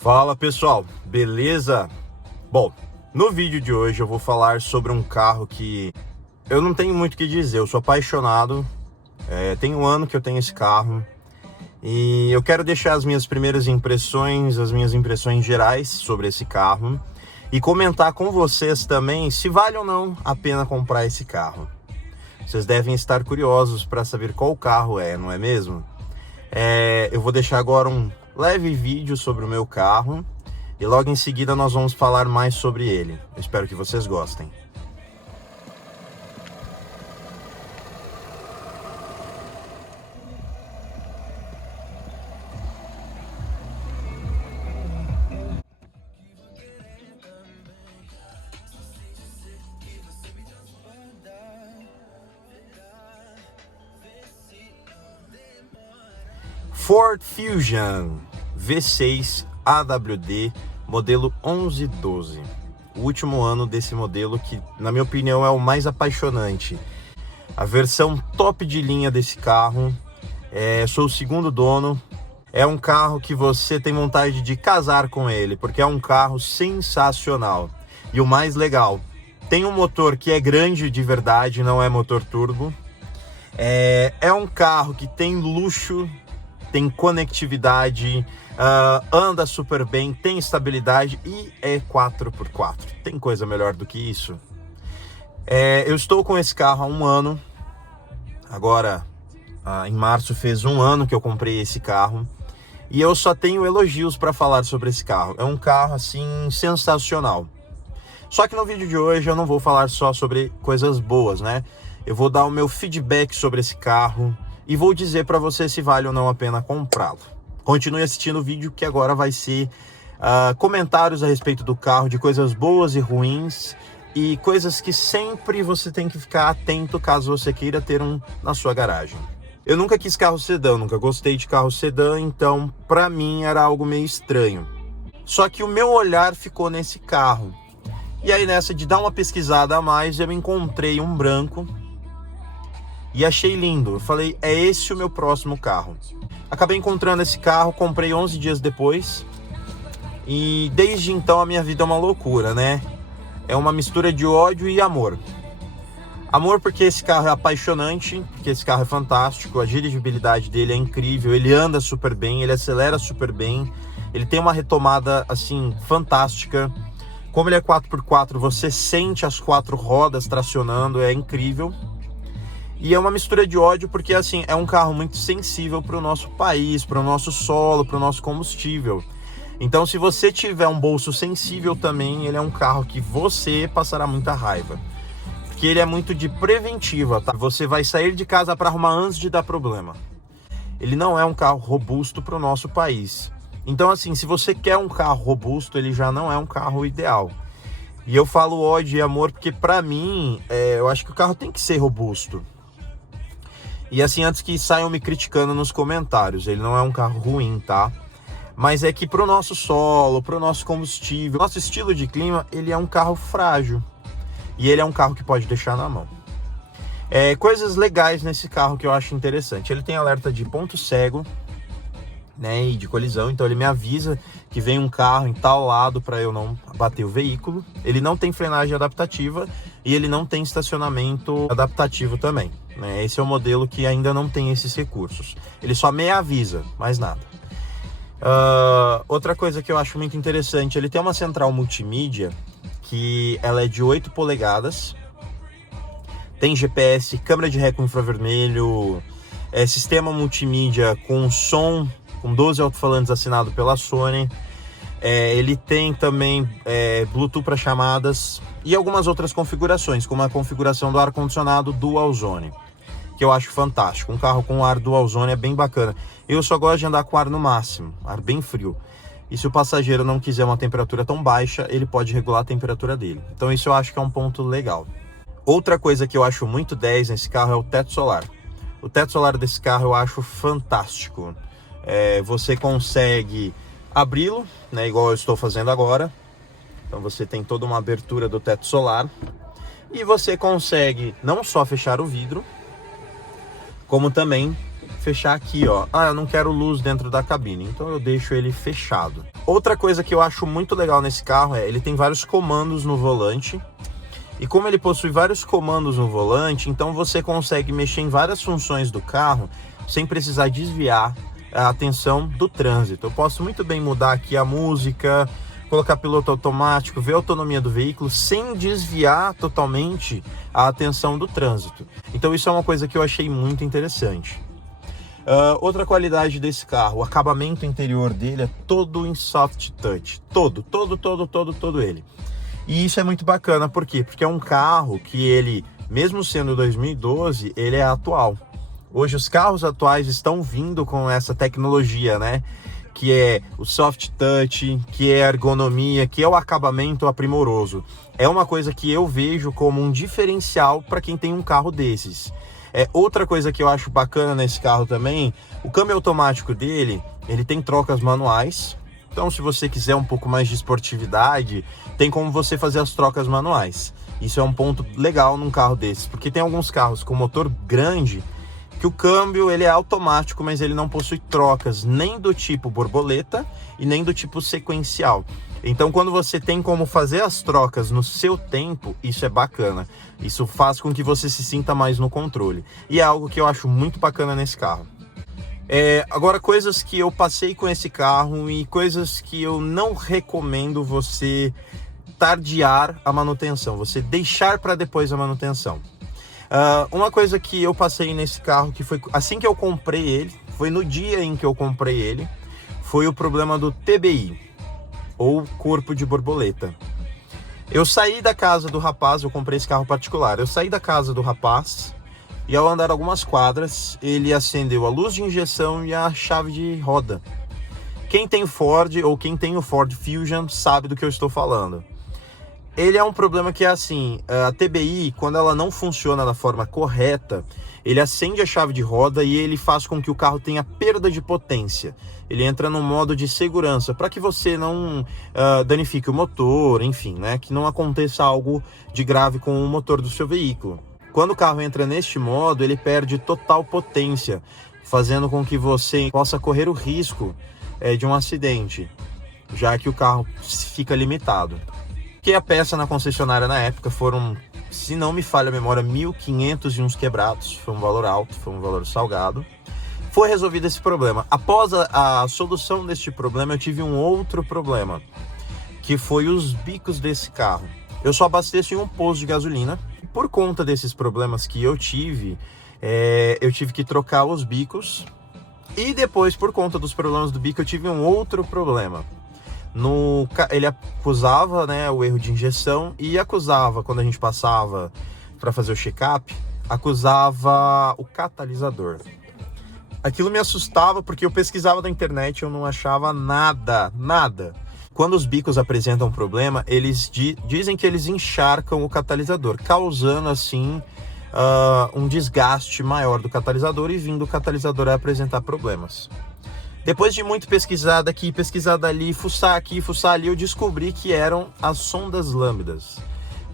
Fala pessoal, beleza? Bom, no vídeo de hoje eu vou falar sobre um carro que eu não tenho muito o que dizer, eu sou apaixonado, tem um ano que eu tenho esse carro e eu quero deixar as minhas primeiras impressões, as minhas impressões gerais sobre esse carro e comentar com vocês também se vale ou não a pena comprar esse carro. Vocês devem estar curiosos para saber qual carro é, não é mesmo? Eu vou deixar agora um leve vídeo sobre o meu carro e logo em seguida nós vamos falar mais sobre ele. Eu espero que vocês gostem. Ford Fusion V6 AWD modelo 1112. O último ano desse modelo que, na minha opinião, é o mais apaixonante. A versão top de linha desse carro. Sou o segundo dono. É um carro que você tem vontade de casar com ele, porque é um carro sensacional. E o mais legal, tem um motor que é grande de verdade, não é motor turbo. É um carro que tem luxo, tem conectividade, anda super bem, tem estabilidade e é 4x4. Tem coisa melhor do que isso? Eu estou com esse carro há um ano. Agora, em março, fez um ano que eu comprei esse carro. E eu só tenho elogios para falar sobre esse carro. É um carro, assim, sensacional. Só que no vídeo de hoje eu não vou falar só sobre coisas boas, né? Eu vou dar o meu feedback sobre esse carro e vou dizer para você se vale ou não a pena comprá-lo. Continue assistindo o vídeo que agora vai ser comentários a respeito do carro, de coisas boas e ruins e coisas que sempre você tem que ficar atento caso você queira ter um na sua garagem. Eu nunca quis carro sedã, nunca gostei de carro sedã, então para mim era algo meio estranho. Só que o meu olhar ficou nesse carro. E aí nessa de dar uma pesquisada a mais, eu encontrei um branco e achei lindo. Eu falei, é esse o meu próximo carro. Acabei encontrando esse carro, comprei 11 dias depois. E desde então a minha vida é uma loucura, né? É uma mistura de ódio e amor. Amor porque esse carro é apaixonante, porque esse carro é fantástico, a dirigibilidade dele é incrível, ele anda super bem, ele acelera super bem, ele tem uma retomada assim fantástica. Como ele é 4x4, você sente as quatro rodas tracionando, é incrível. E é uma mistura de ódio porque assim, é um carro muito sensível para o nosso país, para o nosso solo, para o nosso combustível. Então se você tiver um bolso sensível também, ele é um carro que você passará muita raiva. Porque ele é muito de preventiva, tá? Você vai sair de casa para arrumar antes de dar problema. Ele não é um carro robusto para o nosso país. Então assim, se você quer um carro robusto, ele já não é um carro ideal. E eu falo ódio e amor porque para mim, eu acho que o carro tem que ser robusto. E assim, antes que saiam me criticando nos comentários, ele não é um carro ruim, tá? Mas é que pro nosso solo, pro nosso combustível, nosso estilo de clima, ele é um carro frágil. E ele é um carro que pode deixar na mão. Coisas legais nesse carro que eu acho interessante. Ele tem alerta de ponto cego, né, e de colisão, então ele me avisa que vem um carro em tal lado para eu não bater o veículo. Ele não tem frenagem adaptativa e ele não tem estacionamento adaptativo também, né? Esse é o modelo que ainda não tem esses recursos. Ele só me avisa, mais nada. Outra coisa que eu acho muito interessante, ele tem uma central multimídia que ela é de 8 polegadas, tem GPS, câmera de ré com infravermelho, sistema multimídia com som, com 12 alto-falantes assinado pela Sony. Ele tem também Bluetooth para chamadas e algumas outras configurações, como a configuração do ar-condicionado Dual Zone, que eu acho fantástico. Um carro com ar Dual Zone é bem bacana. Eu só gosto de andar com ar no máximo, ar bem frio. E se o passageiro não quiser uma temperatura tão baixa, ele pode regular a temperatura dele. Então isso eu acho que é um ponto legal. Outra coisa que eu acho muito 10 nesse carro é o teto solar. O teto solar desse carro eu acho fantástico. Você consegue abri-lo, né, igual eu estou fazendo agora. Então você tem toda uma abertura do teto solar. E você consegue não só fechar o vidro, como também fechar aqui, ó. Ah, eu não quero luz dentro da cabine, então eu deixo ele fechado. Outra coisa que eu acho muito legal nesse carro é, ele tem vários comandos no volante. E como ele possui vários comandos no volante, então você consegue mexer em várias funções do carro sem precisar desviar a atenção do trânsito. Eu posso muito bem mudar aqui a música, colocar piloto automático, ver a autonomia do veículo sem desviar totalmente a atenção do trânsito. Então isso é uma coisa que eu achei muito interessante. Outra qualidade desse carro, o acabamento interior dele é todo em soft touch. Todo ele. E isso é muito bacana, por quê? Porque é um carro que ele, mesmo sendo 2012, ele é atual. Hoje os carros atuais estão vindo com essa tecnologia, né? Que é o soft touch, que é a ergonomia, que é o acabamento aprimoroso. É uma coisa que eu vejo como um diferencial para quem tem um carro desses. Outra coisa que eu acho bacana nesse carro também, o câmbio automático dele, ele tem trocas manuais. Então, se você quiser um pouco mais de esportividade, tem como você fazer as trocas manuais. Isso é um ponto legal num carro desses, porque tem alguns carros com motor grande que o câmbio ele é automático, mas ele não possui trocas nem do tipo borboleta e nem do tipo sequencial. Então, quando você tem como fazer as trocas no seu tempo, isso é bacana. Isso faz com que você se sinta mais no controle. E é algo que eu acho muito bacana nesse carro. Agora, coisas que eu passei com esse carro e coisas que eu não recomendo você tardiar a manutenção, você deixar para depois a manutenção. Uma coisa que eu passei nesse carro, que foi assim que eu comprei ele, foi no dia em que eu comprei ele, foi o problema do TBI, ou corpo de borboleta. Eu saí da casa do rapaz, eu comprei esse carro particular, eu saí da casa do rapaz e ao andar algumas quadras, ele acendeu a luz de injeção e a chave de roda. Quem tem Ford ou quem tem o Ford Fusion sabe do que eu estou falando. Ele é um problema que é assim, a TBI, quando ela não funciona da forma correta, ele acende a chave de roda e ele faz com que o carro tenha perda de potência. Ele entra no modo de segurança, para que você não danifique o motor, enfim, né, que não aconteça algo de grave com o motor do seu veículo. Quando o carro entra neste modo, ele perde total potência, fazendo com que você possa correr o risco de um acidente, já que o carro fica limitado. Que a peça na concessionária na época foram, se não me falha a memória, 1.500 e uns quebrados. Foi um valor alto, foi um valor salgado. Foi resolvido esse problema. Após a solução deste problema, eu tive um outro problema, que foi os bicos desse carro. Eu só abasteço em um posto de gasolina. Por conta desses problemas que eu tive que trocar os bicos. E depois, por conta dos problemas do bico, eu tive um outro problema. Ele acusava, né, o erro de injeção e acusava, quando a gente passava para fazer o check-up, acusava o catalisador. Aquilo me assustava porque eu pesquisava na internet e eu não achava nada. Quando os bicos apresentam problema, eles dizem que eles encharcam o catalisador, causando assim um desgaste maior do catalisador e vindo o catalisador a apresentar problemas. Depois de muito pesquisar daqui, pesquisar dali, fuçar aqui, fuçar ali, eu descobri que eram as sondas lambdas.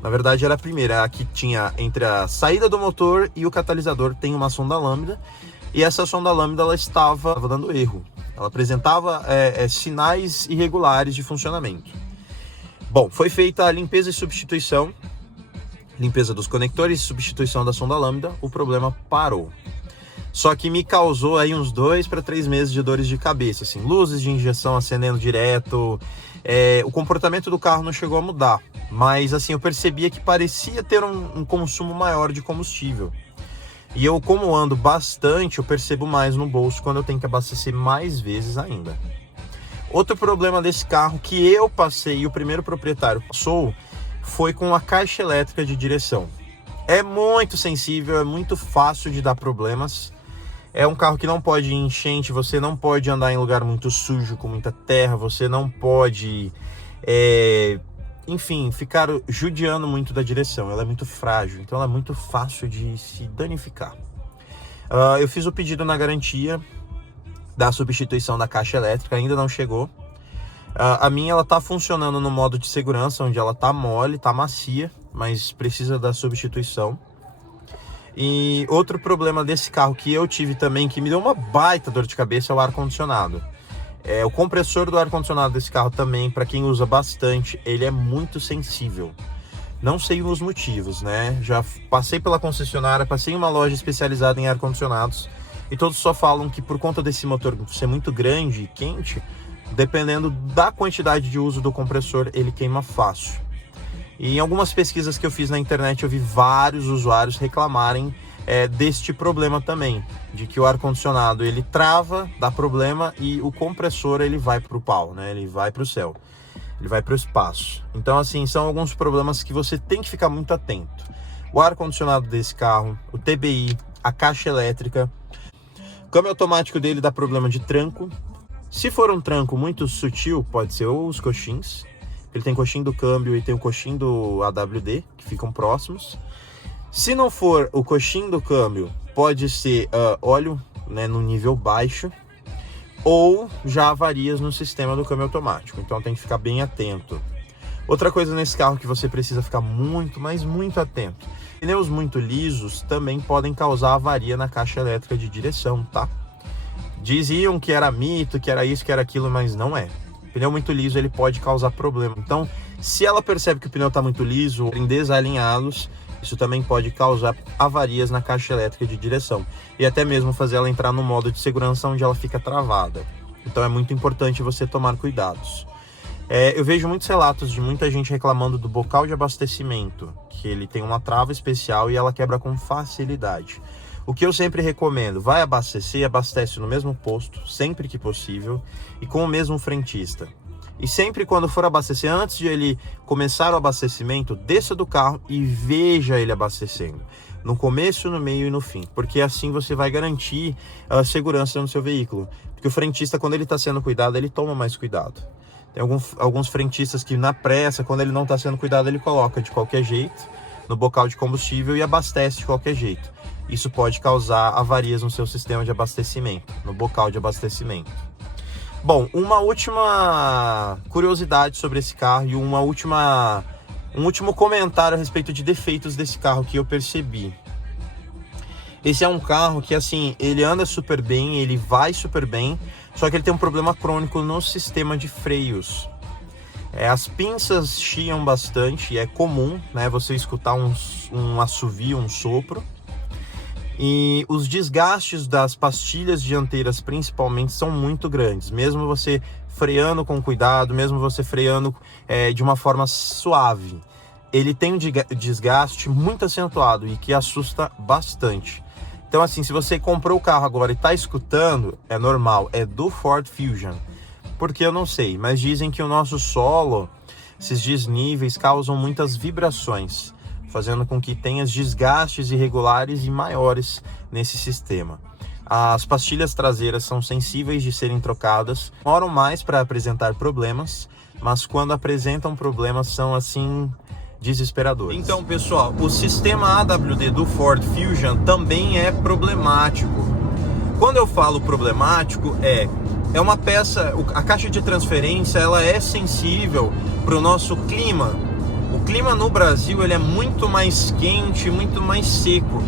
Na verdade era a primeira, a que tinha entre a saída do motor e o catalisador tem uma sonda lambda. E essa sonda lambda ela estava dando erro. Ela apresentava sinais irregulares de funcionamento. Bom, foi feita a limpeza e substituição, limpeza dos conectores e substituição da sonda lambda, o problema parou. Só que me causou aí uns 2 para 3 meses de dores de cabeça, assim, luzes de injeção acendendo direto. O comportamento do carro não chegou a mudar, mas assim, eu percebia que parecia ter um consumo maior de combustível. E eu, como ando bastante, eu percebo mais no bolso quando eu tenho que abastecer mais vezes ainda. Outro problema desse carro que eu passei e o primeiro proprietário passou foi com a caixa elétrica de direção. É muito sensível, é muito fácil de dar problemas. É um carro que não pode ir em enchente, você não pode andar em lugar muito sujo, com muita terra, você não pode, enfim, ficar judiando muito da direção. Ela é muito frágil, então ela é muito fácil de se danificar. Eu fiz o pedido na garantia da substituição da caixa elétrica, ainda não chegou. A minha ela tá funcionando no modo de segurança, onde ela tá mole, tá macia, mas precisa da substituição. E outro problema desse carro que eu tive também, que me deu uma baita dor de cabeça, é o ar-condicionado. O compressor do ar-condicionado desse carro também, para quem usa bastante, ele é muito sensível. Não sei os motivos, né? Já passei pela concessionária, passei em uma loja especializada em ar-condicionados e todos só falam que por conta desse motor ser muito grande e quente, dependendo da quantidade de uso do compressor, ele queima fácil. E em algumas pesquisas que eu fiz na internet, eu vi vários usuários reclamarem deste problema também, de que o ar-condicionado ele trava, dá problema, e o compressor ele vai para o pau, né? Ele vai para o céu, ele vai para o espaço. Então assim, são alguns problemas que você tem que ficar muito atento. O ar-condicionado desse carro, o TBI, a caixa elétrica, o câmbio automático dele dá problema de tranco. Se for um tranco muito sutil, pode ser os coxins. Ele tem coxim do câmbio e tem o coxim do AWD, que ficam próximos. Se não for o coxim do câmbio, pode ser óleo, né, no nível baixo, ou já avarias no sistema do câmbio automático. Então tem que ficar bem atento. Outra coisa nesse carro que você precisa ficar muito, mas muito atento. Pneus muito lisos também podem causar avaria na caixa elétrica de direção, tá? Diziam que era mito, que era isso, que era aquilo, mas não é. Pneu muito liso, ele pode causar problema. Então, se ela percebe que o pneu está muito liso, em desalinhados, isso também pode causar avarias na caixa elétrica de direção. E até mesmo fazer ela entrar no modo de segurança onde ela fica travada. Então é muito importante você tomar cuidados. Eu vejo muitos relatos de muita gente reclamando do bocal de abastecimento, que ele tem uma trava especial e ela quebra com facilidade. O que eu sempre recomendo, vai abastecer, abastece no mesmo posto, sempre que possível, e com o mesmo frentista. E sempre quando for abastecer, antes de ele começar o abastecimento, desça do carro e veja ele abastecendo. No começo, no meio e no fim. Porque assim você vai garantir a segurança no seu veículo. Porque o frentista, quando ele está sendo cuidado, ele toma mais cuidado. Tem alguns frentistas que na pressa, quando ele não está sendo cuidado, ele coloca de qualquer jeito no bocal de combustível e abastece de qualquer jeito. Isso pode causar avarias no seu sistema de abastecimento, no bocal de abastecimento. Bom, uma última curiosidade sobre esse carro e um último comentário a respeito de defeitos desse carro que eu percebi. Esse é um carro que, assim, ele anda super bem, ele vai super bem, só que ele tem um problema crônico no sistema de freios. As pinças chiam bastante e é comum, né, você escutar um assovio, um sopro. E os desgastes das pastilhas dianteiras principalmente são muito grandes, mesmo você freando com cuidado, mesmo você freando de uma forma suave. Ele tem um desgaste muito acentuado e que assusta bastante. Então assim, se você comprou o carro agora e está escutando, é normal, é do Ford Fusion. Porque eu não sei, mas dizem que o nosso solo, esses desníveis causam muitas vibrações, fazendo com que tenha desgastes irregulares e maiores nesse sistema. As pastilhas traseiras são sensíveis de serem trocadas, demoram mais para apresentar problemas, mas quando apresentam problemas são assim desesperadores. Então, pessoal, o sistema AWD do Ford Fusion também é problemático. Quando eu falo problemático, é uma peça, a caixa de transferência, ela é sensível para o nosso clima. O clima no Brasil ele é muito mais quente, muito mais seco.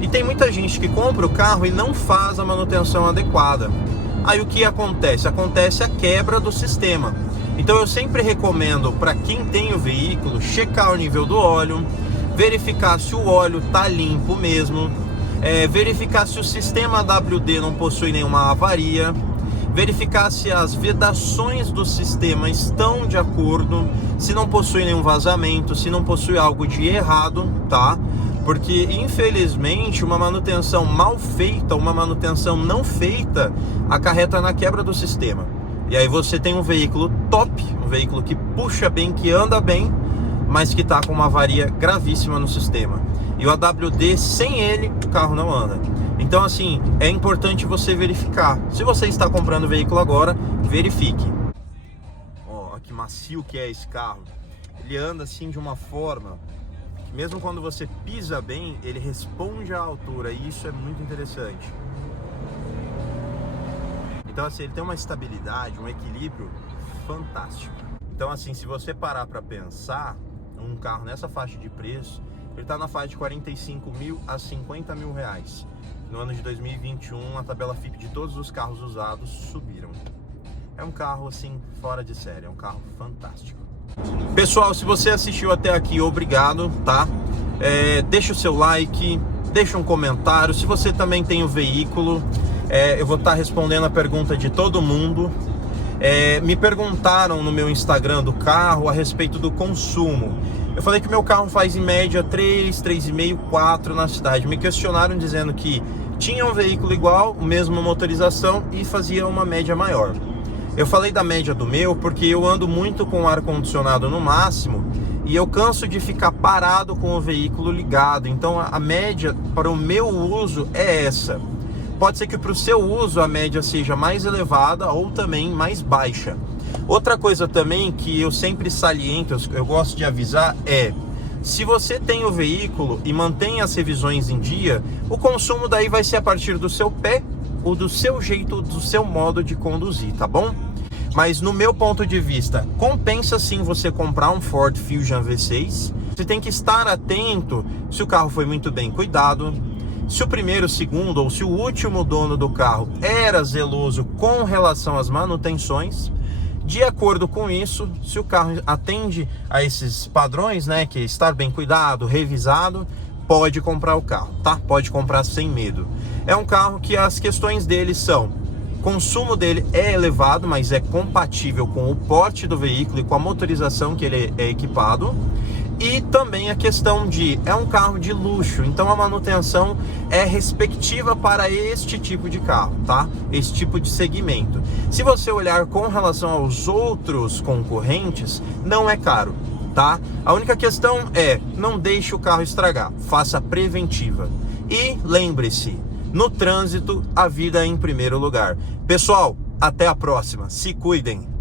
E tem muita gente que compra o carro e não faz a manutenção adequada. Aí o que acontece? Acontece a quebra do sistema. Então eu sempre recomendo para quem tem o veículo checar o nível do óleo, verificar se o óleo está limpo mesmo, verificar se o sistema AWD não possui nenhuma avaria, verificar se as vedações do sistema estão de acordo, se não possui nenhum vazamento, se não possui algo de errado, tá? Porque infelizmente uma manutenção mal feita, uma manutenção não feita, acarreta na quebra do sistema. E aí você tem um veículo top, um veículo que puxa bem, que anda bem, mas que está com uma avaria gravíssima no sistema. E o AWD, sem ele, o carro não anda. Então assim, é importante você verificar. Se você está comprando o veículo agora, verifique. Ó, que macio que é esse carro. Ele anda assim de uma forma que mesmo quando você pisa bem, ele responde à altura. E isso é muito interessante. Então assim, ele tem uma estabilidade, um equilíbrio fantástico. Então assim, se você parar para pensar, um carro nessa faixa de preço, ele está na faixa de 45 mil a 50 mil reais. No ano de 2021, a tabela FIPE de todos os carros usados subiram. É um carro assim fora de série, é um carro fantástico. Pessoal, se você assistiu até aqui, obrigado, tá? Deixa o seu like, deixa um comentário. Se você também tem o veículo, eu vou estar respondendo a pergunta de todo mundo. Me perguntaram no meu Instagram do carro a respeito do consumo. Eu falei que o meu carro faz em média 3, 3,5, 4 na cidade. Me questionaram dizendo que tinha um veículo igual, mesma motorização e fazia uma média maior. Eu falei da média do meu porque eu ando muito com o ar-condicionado no máximo e eu canso de ficar parado com o veículo ligado. Então a média para o meu uso é essa. Pode ser que para o seu uso a média seja mais elevada ou também mais baixa. Outra coisa também que eu sempre saliento, eu gosto de avisar se você tem o veículo e mantém as revisões em dia, o consumo daí vai ser a partir do seu pé ou do seu jeito, do seu modo de conduzir, tá bom? Mas no meu ponto de vista, compensa sim você comprar um Ford Fusion V6. Você tem que estar atento se o carro foi muito bem cuidado, se o primeiro, segundo ou se o último dono do carro era zeloso com relação às manutenções. De acordo com isso, se o carro atende a esses padrões, né, que é estar bem cuidado, revisado, pode comprar o carro, tá? Pode comprar sem medo. É um carro que as questões dele são: o consumo dele é elevado, mas é compatível com o porte do veículo e com a motorização que ele é equipado. E também a questão de, é um carro de luxo, então a manutenção é respectiva para este tipo de carro, tá? Esse tipo de segmento. Se você olhar com relação aos outros concorrentes, não é caro, tá? A única questão é, não deixe o carro estragar, faça preventiva. E lembre-se, no trânsito, a vida é em primeiro lugar. Pessoal, até a próxima, se cuidem!